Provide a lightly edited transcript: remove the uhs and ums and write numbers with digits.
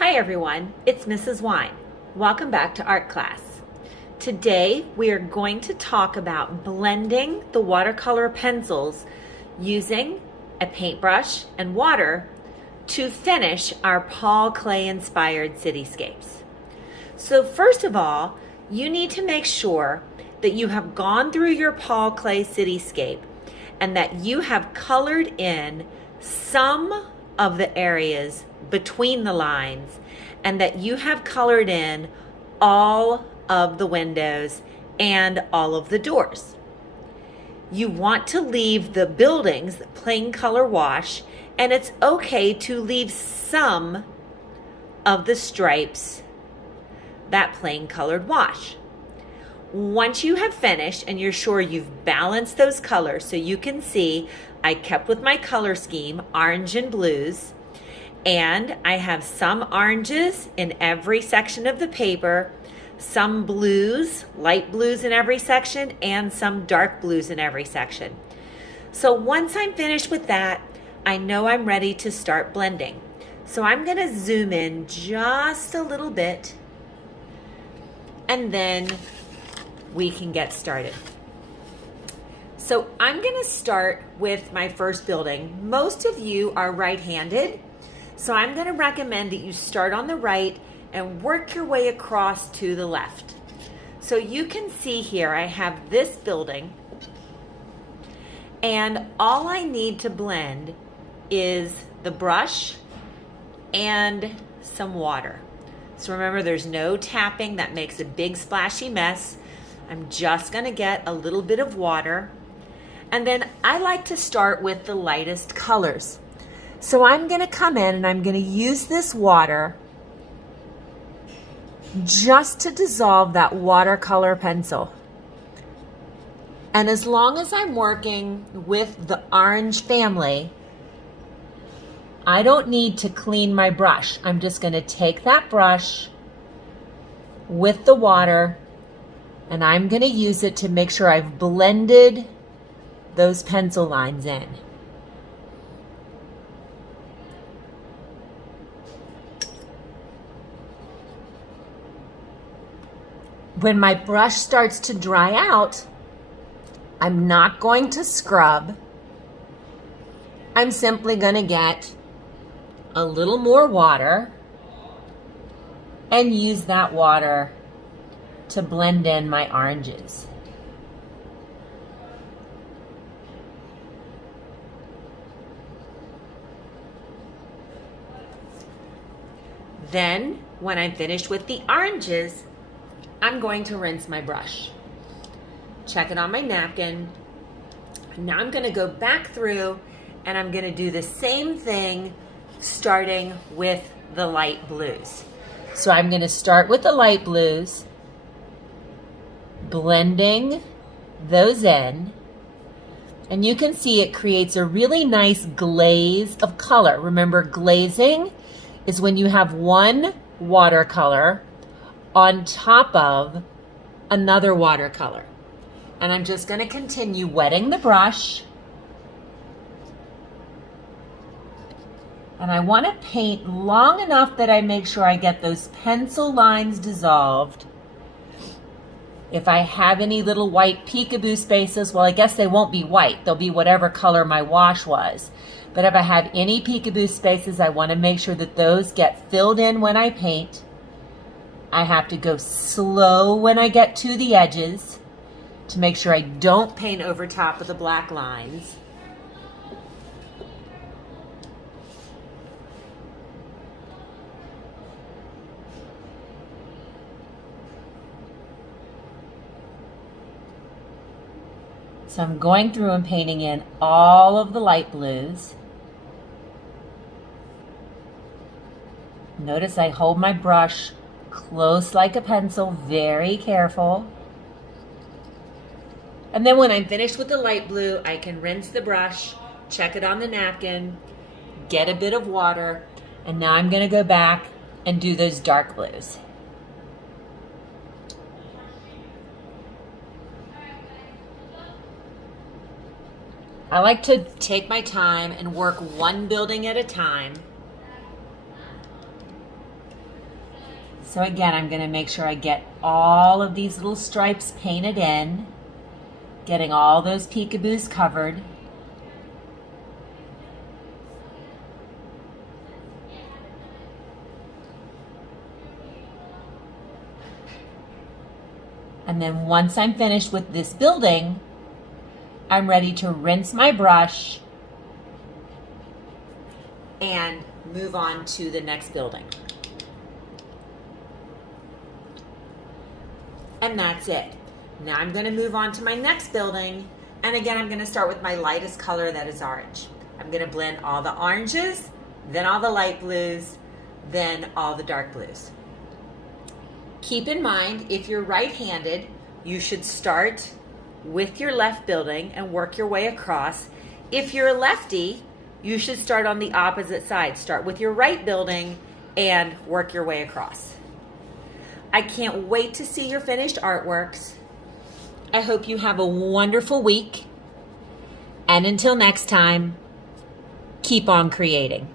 Hi everyone, it's Mrs. Wine. Welcome back to art class. Today we are going to talk about blending the watercolor pencils using a paintbrush and water to finish our Paul Klee inspired cityscapes. So first of all, you need to make sure that you have gone through your Paul Klee cityscape and that you have colored in some of the areas between the lines and that you have colored in all of the windows and all of the doors. You want to leave the buildings plain color wash, and it's okay to leave some of the stripes that plain colored wash. Once you have finished and you're sure you've balanced those colors, so you can see I kept with my color scheme, orange and blues, and I have some oranges in every section of the paper, some blues, light blues in every section, and some dark blues in every section. So once I'm finished with that, I know I'm ready to start blending. So I'm gonna zoom in just a little bit, and then we can get started. So I'm gonna start with my first building. Most of you are right-handed, so I'm gonna recommend that you start on the right and work your way across to the left. So you can see here, I have this building, and all I need to blend is the brush and some water. So remember, there's no tapping, that makes a big splashy mess. I'm just gonna get a little bit of water. And then I like to start with the lightest colors. So I'm gonna come in and I'm gonna use this water just to dissolve that watercolor pencil. And as long as I'm working with the orange family, I don't need to clean my brush. I'm just gonna take that brush with the water and I'm gonna use it to make sure I've blended those pencil lines in. When my brush starts to dry out, I'm not going to scrub. I'm simply gonna get a little more water and use that water to blend in my oranges. Then, when I'm finished with the oranges, I'm going to rinse my brush. Check it on my napkin. Now I'm gonna go back through and I'm gonna do the same thing starting with the light blues. So I'm gonna start with the light blues, blending those in, and you can see it creates a really nice glaze of color. Remember, glazing is when you have one watercolor on top of another watercolor. And I'm just gonna continue wetting the brush. And I wanna paint long enough that I make sure I get those pencil lines dissolved. If I have any little white peekaboo spaces, well, I guess they won't be white. They'll be whatever color my wash was. But if I have any peekaboo spaces, I want to make sure that those get filled in when I paint. I have to go slow when I get to the edges to make sure I don't paint over top of the black lines. So I'm going through and painting in all of the light blues. Notice I hold my brush close like a pencil, very careful. And then when I'm finished with the light blue, I can rinse the brush, check it on the napkin, get a bit of water, and now I'm gonna go back and do those dark blues. I like to take my time and work one building at a time. So again, I'm going to make sure I get all of these little stripes painted in, getting all those peekaboos covered. And then once I'm finished with this building, I'm ready to rinse my brush and move on to the next building. And that's it. Now I'm going to move on to my next building. And again, I'm going to start with my lightest color, that is orange. I'm going to blend all the oranges, then all the light blues, then all the dark blues. Keep in mind, if you're right-handed, you should start with your left building and work your way across. If you're a lefty, you should start on the opposite side. Start with your right building and work your way across. I can't wait to see your finished artworks. I hope you have a wonderful week. And until next time, keep on creating.